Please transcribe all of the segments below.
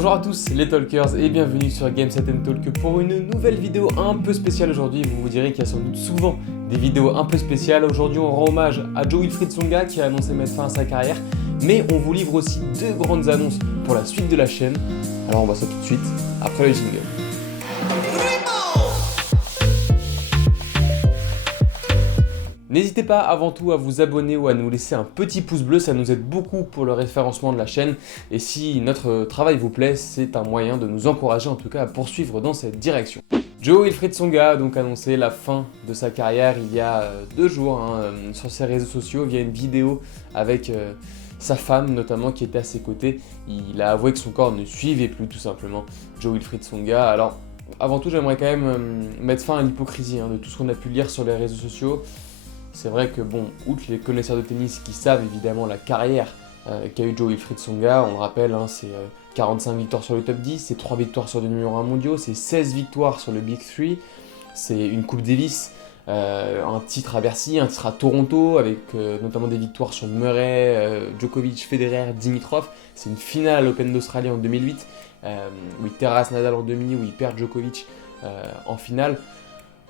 Bonjour à tous les Talkers et bienvenue sur Game Set Talk pour une nouvelle vidéo un peu spéciale aujourd'hui. Vous vous direz qu'il y a sans doute souvent des vidéos un peu spéciales. Aujourd'hui on rend hommage à Joe-Wilfried Tsonga qui a annoncé mettre fin à sa carrière. Mais on vous livre aussi deux grandes annonces pour la suite de la chaîne. Alors on va ça tout de suite après le jingle. N'hésitez pas avant tout à vous abonner ou à nous laisser un petit pouce bleu, ça nous aide beaucoup pour le référencement de la chaîne. Et si notre travail vous plaît, c'est un moyen de nous encourager en tout cas à poursuivre dans cette direction. Joe-Wilfried Tsonga a donc annoncé la fin de sa carrière il y a 2 jours sur ses réseaux sociaux via une vidéo avec sa femme notamment qui était à ses côtés. Il a avoué que son corps ne suivait plus tout simplement Joe-Wilfried Tsonga. Alors avant tout j'aimerais quand même mettre fin à l'hypocrisie de tout ce qu'on a pu lire sur les réseaux sociaux. C'est vrai que bon, outre les connaisseurs de tennis qui savent évidemment la carrière qu'a eu Joe-Wilfried Tsonga, on le rappelle, c'est 45 victoires sur le top 10, c'est 3 victoires sur les numéros 1 mondiaux, c'est 16 victoires sur le Big 3, c'est une Coupe Davis, un titre à Bercy, un titre à Toronto, avec notamment des victoires sur Murray, Djokovic, Federer, Dimitrov, c'est une finale à l'Open d'Australie en 2008, où il terrasse Nadal en demi, où il perd Djokovic en finale.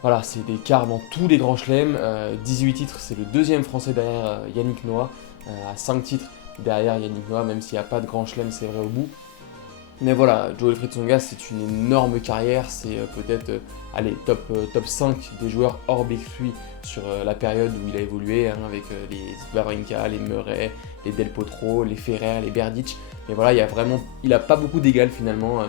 Voilà, c'est des quarts dans tous les grands chelems, 18 titres, c'est le deuxième français derrière Yannick Noah, à 5 titres derrière Yannick Noah, même s'il n'y a pas de grand chelem, c'est vrai au bout. Mais voilà, Joe-Wilfried Tsonga, c'est une énorme carrière, c'est peut-être top 5 des joueurs hors Big 3 sur la période où il a évolué, avec les Wawrinka, les Murray, les Del Potro, les Ferrer, les Berdych. Mais voilà, il a pas beaucoup d'égal finalement,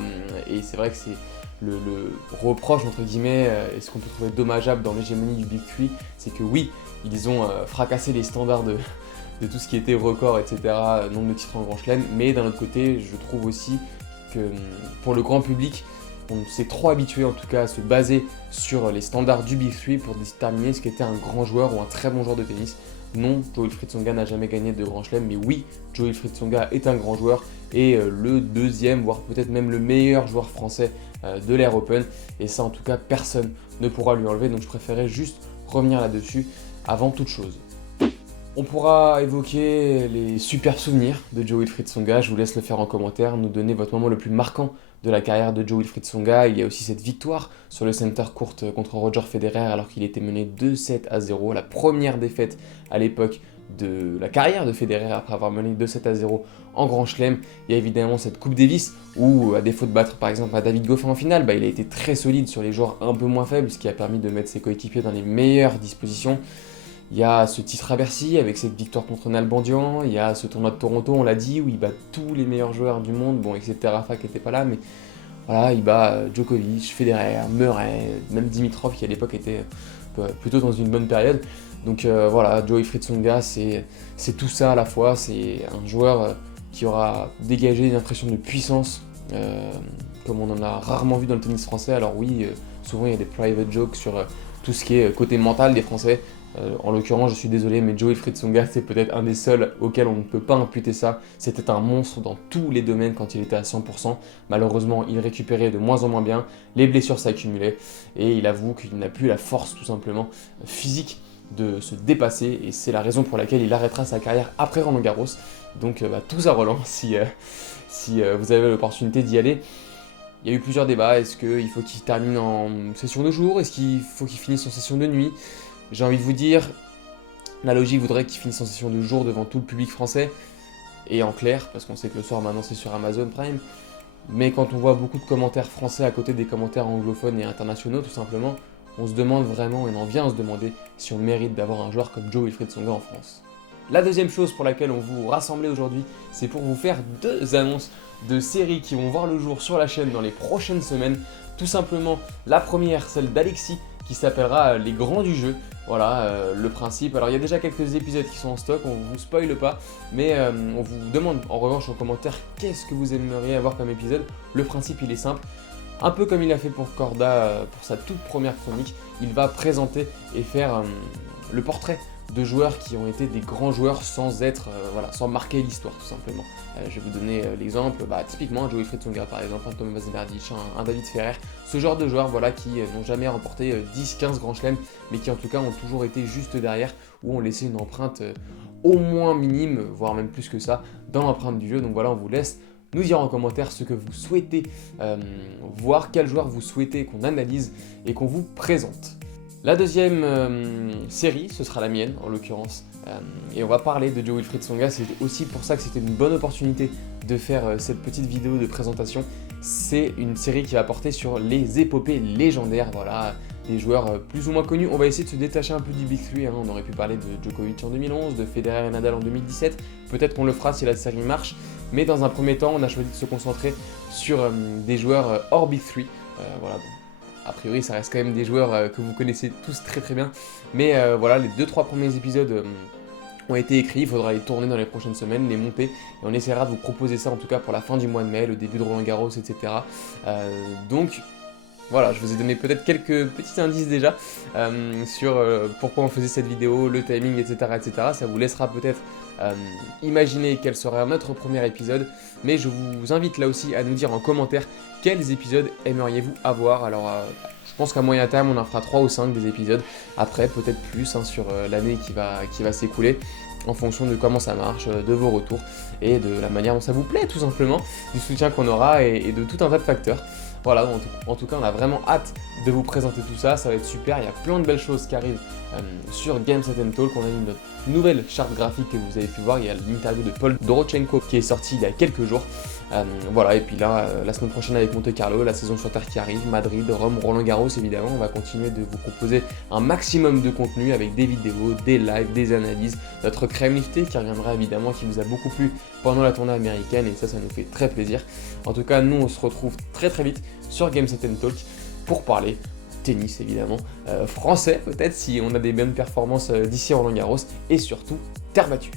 et c'est vrai que c'est le reproche entre guillemets, et ce qu'on peut trouver dommageable dans l'hégémonie du Big 3, c'est que oui, ils ont fracassé les standards de tout ce qui était record, etc., nombre de titres en grand chelem, mais d'un autre côté, je trouve aussi que pour le grand public, on s'est trop habitué en tout cas à se baser sur les standards du Big 3 pour déterminer ce qu'était un grand joueur ou un très bon joueur de tennis. Non, Joe-Wilfried Tsonga n'a jamais gagné de grand chelem, mais oui, Joe-Wilfried Tsonga est un grand joueur et le deuxième, voire peut-être même le meilleur joueur français de l'ère Open, et ça en tout cas personne ne pourra lui enlever, donc je préférais juste revenir là-dessus avant toute chose. On pourra évoquer les super souvenirs de Joe-Wilfried Tsonga, je vous laisse le faire en commentaire, nous donner votre moment le plus marquant de la carrière de Joe-Wilfried Tsonga. Il y a aussi cette victoire sur le center court contre Roger Federer alors qu'il était mené 2-7-0, la première défaite à l'époque de la carrière de Federer après avoir mené 2-7-0 en Grand Chelem. Il y a évidemment cette Coupe Davis où, à défaut de battre par exemple à David Goffin en finale, il a été très solide sur les joueurs un peu moins faibles, ce qui a permis de mettre ses coéquipiers dans les meilleures dispositions. Il y a ce titre à Bercy avec cette victoire contre Nalbandian, il y a ce tournoi de Toronto, on l'a dit, où il bat tous les meilleurs joueurs du monde, bon excepté Rafa qui n'était pas là, mais voilà, il bat Djokovic, Federer, Murray, même Dimitrov qui à l'époque était plutôt dans une bonne période. Donc voilà, Joe-Wilfried Tsonga, c'est tout ça à la fois, c'est un joueur qui aura dégagé une impression de puissance, comme on en a rarement vu dans le tennis français. Alors oui, souvent il y a des private jokes sur tout ce qui est côté mental des Français. En l'occurrence, je suis désolé, mais Joe-Wilfried Tsonga, c'est peut-être un des seuls auxquels on ne peut pas imputer ça. C'était un monstre dans tous les domaines quand il était à 100%. Malheureusement, il récupérait de moins en moins bien, les blessures s'accumulaient, et il avoue qu'il n'a plus la force tout simplement physique de se dépasser, et c'est la raison pour laquelle il arrêtera sa carrière après Roland-Garros. Donc tout ça Roland, si vous avez l'opportunité d'y aller. Il y a eu plusieurs débats, est-ce qu'il faut qu'il termine en session de jour, est-ce qu'il faut qu'il finisse en session de nuit? J'ai envie de vous dire, la logique voudrait qu'il finisse en session de jour devant tout le public français, et en clair, parce qu'on sait que le soir maintenant c'est sur Amazon Prime, mais quand on voit beaucoup de commentaires français à côté des commentaires anglophones et internationaux tout simplement, on se demande vraiment, et on en vient à se demander, si on mérite d'avoir un joueur comme Joe-Wilfried Tsonga en France. La deuxième chose pour laquelle on vous rassemblait aujourd'hui, c'est pour vous faire 2 annonces de séries qui vont voir le jour sur la chaîne dans les prochaines semaines. Tout simplement, la première, celle d'Alexis, qui s'appellera Les Grands du Jeu. Voilà le principe. Alors il y a déjà quelques épisodes qui sont en stock, on vous spoile pas, mais on vous demande en revanche en commentaire qu'est-ce que vous aimeriez avoir comme épisode. Le principe il est simple, un peu comme il a fait pour Corda pour sa toute première chronique, il va présenter et faire le portrait de joueurs qui ont été des grands joueurs sans sans marquer l'histoire tout simplement. Je vais vous donner l'exemple, typiquement un Joe-Wilfried Tsonga par exemple, un Thomas Berdych, un David Ferrer, ce genre de joueurs qui n'ont jamais remporté 10-15 grands chelems, mais qui en tout cas ont toujours été juste derrière, ou ont laissé une empreinte au moins minime, voire même plus que ça, dans l'empreinte du jeu. Donc voilà, on vous laisse nous dire en commentaire ce que vous souhaitez voir, quels joueurs vous souhaitez qu'on analyse et qu'on vous présente. La deuxième série, ce sera la mienne en l'occurrence, et on va parler de Jo-Wilfried Tsonga. C'est aussi pour ça que c'était une bonne opportunité de faire cette petite vidéo de présentation. C'est une série qui va porter sur les épopées légendaires, voilà, des joueurs plus ou moins connus. On va essayer de se détacher un peu du Big Three, hein. On aurait pu parler de Djokovic en 2011, de Federer et Nadal en 2017, peut-être qu'on le fera si la série marche, mais dans un premier temps, on a choisi de se concentrer sur des joueurs hors Big Three, voilà, bon. A priori, ça reste quand même des joueurs que vous connaissez tous très très bien, mais voilà, les 2-3 premiers épisodes ont été écrits, il faudra les tourner dans les prochaines semaines, les monter, et on essaiera de vous proposer ça en tout cas pour la fin du mois de mai, le début de Roland Garros, etc. Donc voilà, je vous ai donné peut-être quelques petits indices déjà sur pourquoi on faisait cette vidéo, le timing, etc. etc. Ça vous laissera peut-être imaginer quel sera notre premier épisode, mais je vous invite là aussi à nous dire en commentaire quels épisodes aimeriez-vous avoir. Alors je pense qu'à moyen terme on en fera 3 ou 5 des épisodes, après peut-être plus hein, sur l'année qui va s'écouler, en fonction de comment ça marche, de vos retours et de la manière dont ça vous plaît tout simplement, du soutien qu'on aura et de tout un tas de facteurs. Voilà, en tout cas on a vraiment hâte de vous présenter tout ça, ça va être super, il y a plein de belles choses qui arrivent sur Game Set & Talk. On a eu notre nouvelle charte graphique que vous avez pu voir, il y a l'interview de Paul Dorochenko qui est sortie il y a quelques jours. Voilà, et puis là, la semaine prochaine avec Monte Carlo, la saison sur Terre qui arrive, Madrid, Rome, Roland Garros évidemment, on va continuer de vous proposer un maximum de contenu avec des vidéos, des lives, des analyses, notre crème liftée qui reviendra évidemment, qui vous a beaucoup plu pendant la tournée américaine et ça nous fait très plaisir. En tout cas, nous on se retrouve très très vite sur Game Set & Talk pour parler tennis évidemment, français peut-être si on a des bonnes performances d'ici Roland Garros et surtout terre battue.